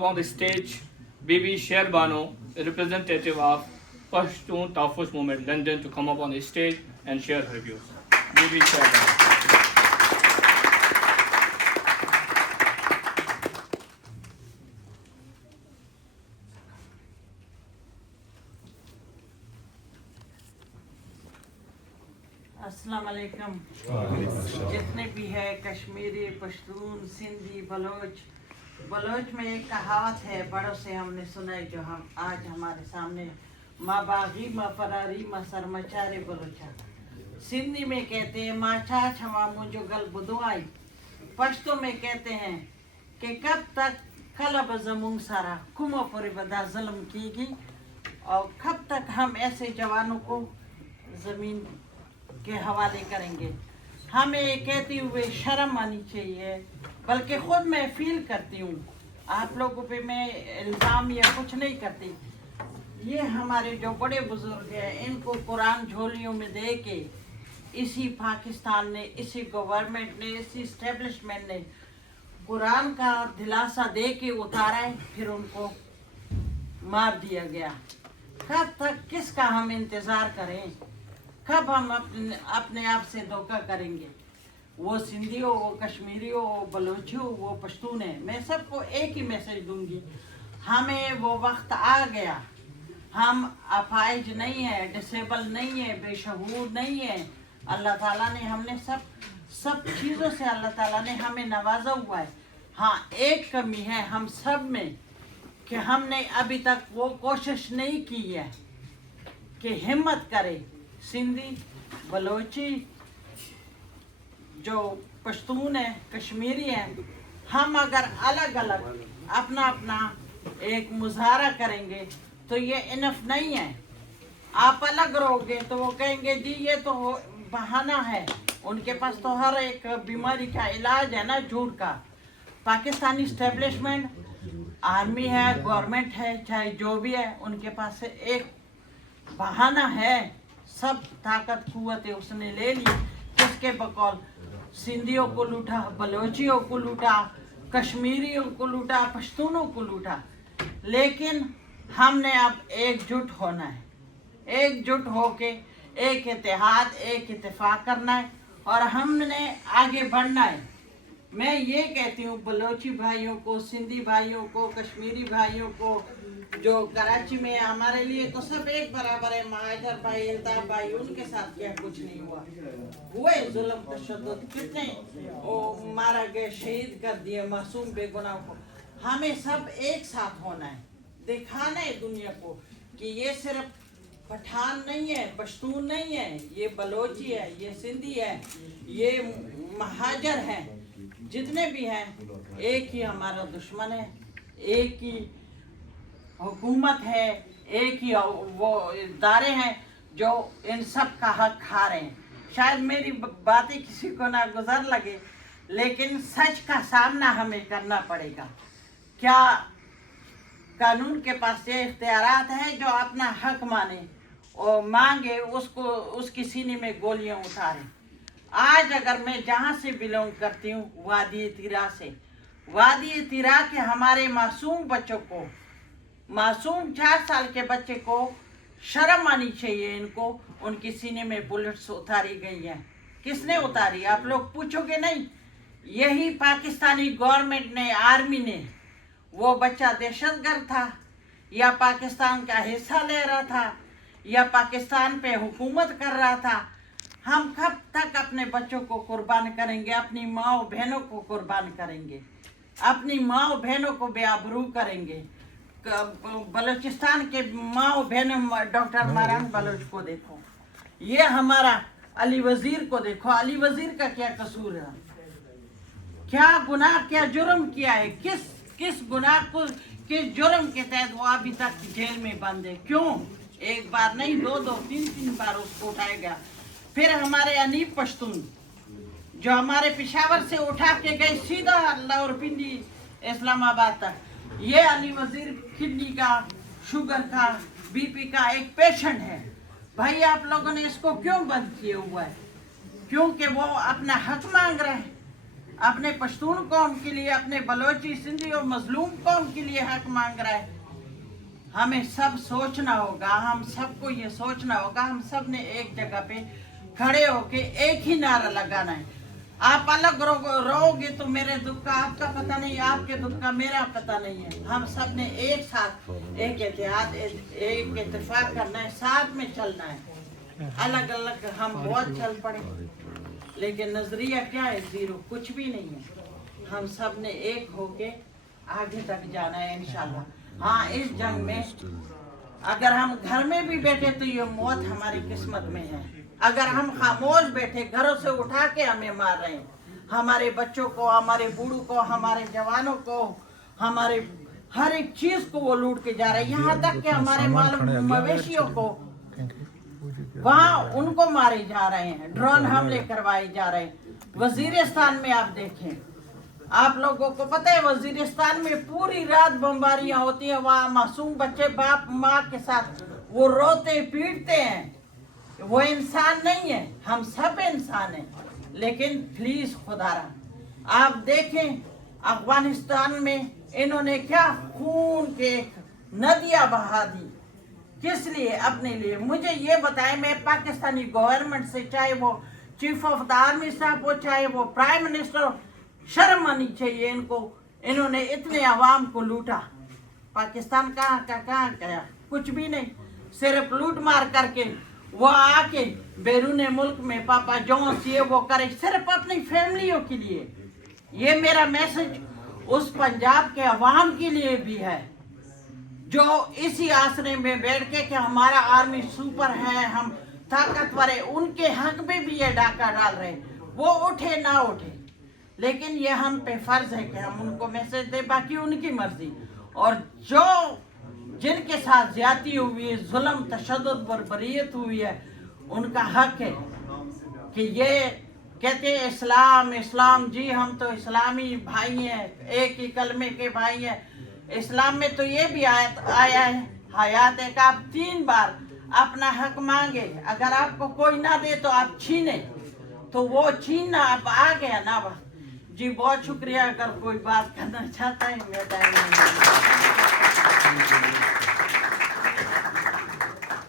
On the stage, Bibi Sherbano, a representative of Pashtun Tahfuz Movement London, to come up on the stage and share her views. Bibi Sherbano. अस्सलाम वालेकुम। जितने भी है Kashmiri, Pashtun, Sindhi, Bloch में एक कहावत है, बड़ों से हमने सुना है, जो हम आज हमारे सामने, माँ बागी माँ फरारी माँ सरमचारे बलोचा। सिंधी में कहते हैं माछा छमा मुझो गल बुदवाई। पश्तो में कहते हैं कि कब तक कलब जमुंग सारा कुमो पूरी बदा जुल्म कीगी, और कब तक हम ऐसे जवानों को ज़मीन के हवाले करेंगे। हमें ये कहते हुए शर्म आनी चाहिए, बल्कि खुद मैं फील करती हूँ, आप लोगों पे मैं इल्ज़ाम या कुछ नहीं करती। ये हमारे जो बड़े बुजुर्ग हैं, इनको कुरान झोलियों में दे के इसी पाकिस्तान ने, इसी गवर्नमेंट ने, इसी इस्टेब्लिशमेंट ने कुरान का दिलासा दे के उतारा है, फिर उनको मार दिया गया। कब तक किसका हम इंतज़ार करें? कब हम अपने आप से धोखा करेंगे? वो सिंधी हो, वो कश्मीरी हो, वो बलोची हो, वो पश्तून है, मैं सबको एक ही मैसेज दूंगी, हमें वो वक्त आ गया। हम अपाहिज नहीं है, डिसेबल नहीं है, बेशहूर नहीं है। अल्लाह ताला ने हमने सब चीज़ों से अल्लाह ताला ने हमें नवाजा हुआ है। हाँ, एक कमी है हम सब में कि हमने अभी तक वो कोशिश नहीं की है कि हिम्मत करे। सिंधी, बलोची, जो पश्तून है, कश्मीरी है, हम अगर अलग अलग अपना अपना एक मुजाहरा करेंगे तो ये इनफ नहीं है। आप अलग रहोगे तो वो कहेंगे जी ये तो बहाना है, उनके पास तो हर एक बीमारी का इलाज है ना, झूठ का। पाकिस्तानी इस्टेब्लिशमेंट, आर्मी है, गवर्नमेंट है, चाहे जो भी है, उनके पास एक बहाना है। सब ताकत कुव्वतें उसने ले ली, किसके बकौल? सिंधियों को लूटा, बलोचियों को लूटा, कश्मीरियों को लूटा, पश्तूनों को लूटा। लेकिन हमने अब एकजुट होना है, एकजुट होके एक इत्तेहाद, एक इत्तेफाक करना है और हमने आगे बढ़ना है। मैं ये कहती हूँ बलोची भाइयों को, सिंधी भाइयों को, कश्मीरी भाइयों को, जो कराची में हमारे लिए तो सब एक बराबर है, महाजर भाई, अल्ताफ भाई, उनके साथ क्या कुछ नहीं हुआ। हुए जुल्म तशद्दुद, कितने वो मारा गए, शहीद कर दिए मासूम बेगुनाह को। हमें सब एक साथ होना है, दिखाना है दुनिया को कि ये सिर्फ पठान नहीं है, पश्तून नहीं है, ये बलोची है, ये सिंधी है, ये महाजर है, जितने भी हैं, एक ही हमारा दुश्मन है, एक ही हुकूमत है, एक ही वो इदारे हैं जो इन सब का हक खा रहे हैं। शायद मेरी बातें किसी को ना गुजर लगे, लेकिन सच का सामना हमें करना पड़ेगा। क्या कानून के पास ये इख्तियारात है जो अपना हक माने और मांगे उसको, उसकी सीने में गोलियां उतारे? आज अगर मैं जहाँ से बिलोंग करती हूँ, वादी तिरा से, वादी तिरा के हमारे मासूम बच्चों को, मासूम 4 साल के बच्चे को शर्म आनी चाहिए। इनको, उनकी सीने में बुलेट्स उतारी गई हैं। किसने उतारी? आप लोग पूछोगे नहीं? यही पाकिस्तानी गवर्नमेंट ने, आर्मी ने। वो बच्चा दहशतगर्द था या पाकिस्तान का हिस्सा ले रहा था या पाकिस्तान पे हुकूमत कर रहा था? हम कब तक अपने बच्चों को कुर्बान करेंगे? अपनी माँ बहनों को कुर्बान करेंगे, अपनी माँ बहनों को बेआबरू करेंगे। बलूचिस्तान के माँ बहनों, डॉक्टर मारान बलोच को देखो, ये हमारा अली वजीर को देखो, अली वजीर का क्या कसूर है? क्या गुनाह, क्या जुर्म किया है? किस गुनाह को, किस जुर्म के तहत वो अभी तक जेल में बंद है? क्यों? एक बार नहीं, 2 3 बार उसको उठाया गया। फिर हमारे अनीब पश्तून जो हमारे पेशावर से उठा के गए सीधा लाहौरपिंडी इस्लामाबाद तक, ये अली वजीर किडनी का, शुगर का, बीपी का एक पेशेंट है। भाई आप लोगों ने इसको क्यों बंद किया हुआ है? क्योंकि वो अपना हक मांग रहे हैं, अपने पश्तून कौम के लिए, अपने बलोची, सिंधी और मजलूम कौम के लिए हक मांग रहा है। हमें सब सोचना होगा, हम सबको ये सोचना होगा, हम सब ने एक जगह पे खड़े होके एक ही नारा लगाना है। आप अलग रहोगे तो मेरे दुख का आपका पता नहीं, आपके दुख का मेरा पता नहीं है। हम सब ने एक साथ एक इत्तेहाद, एक इत्तेफाक करना है, साथ में चलना है। अलग अलग हम बहुत चल पड़े, लेकिन नजरिया क्या है? जीरो, कुछ भी नहीं है। हम सब ने एक होके आगे तक जाना है इंशाल्लाह। हाँ, इस जंग में अगर हम घर में भी बैठे तो ये मौत हमारी किस्मत में है। अगर हम खामोश बैठे, घरों से उठा के हमें मार रहे हैं, हमारे बच्चों को, हमारे बूढ़ों को, हमारे जवानों को, हमारे हर एक चीज को वो लूट के जा रहे हैं। यहाँ तक कि हमारे माल मवेशियों को वहाँ उनको मारे जा रहे हैं, ड्रोन हमले करवाए जा रहे हैं। वजीरिस्तान में आप देखें, आप लोगों को पता है वजीरिस्तान में पूरी रात बमबारियां होती हैं। वहाँ मासूम बच्चे बाप माँ के साथ वो रोते पीटते हैं। वो इंसान नहीं है, हम सब इंसान हैं। लेकिन प्लीज खुदारा आप देखें, अफगानिस्तान में इन्होंने क्या खून के नदियां बहा दी। किस लिए? अपने लिए। मुझे ये बताएं, मैं पाकिस्तानी गवर्नमेंट से, चाहे वो चीफ ऑफ द आर्मी साहब हो, चाहे वो प्राइम मिनिस्टर, शर्म आनी चाहिए इनको। इन्होंने इतने अवाम को लूटा। पाकिस्तान कहाँ का कहाँ गया? कुछ भी नहीं, सिर्फ लूट मार करके वो आके बैरून मुल्क में पापा जोन्स ये वो करे, सिर्फ अपनी फैमिलियों के लिए। ये मेरा मैसेज उस पंजाब के अवाम के लिए भी है जो इसी आसरे में बैठ के कि हमारा आर्मी सुपर है, हम ताकतवर है, उनके हक में भी ये डाका डाल रहे हैं। वो उठे ना उठे, लेकिन ये हम पे फर्ज है कि हम उनको मैसेज दें, बाकी उनकी मर्जी। और जो जिनके साथ ज्यादती हुई है, जुल्म, तशद्दुद, बर्बरियत हुई है, उनका हक है कि ये कहते हैं इस्लाम इस्लाम। जी, हम तो इस्लामी भाई हैं, एक ही कलमे के भाई हैं। इस्लाम में तो ये भी आया है, हयात है, कि आप 3 बार अपना हक मांगे, अगर आपको कोई ना दे तो आप छीने, तो वो छीनना अब आ गया ना वक्त। जी बहुत शुक्रिया। अगर कोई बात करना चाहता है मैं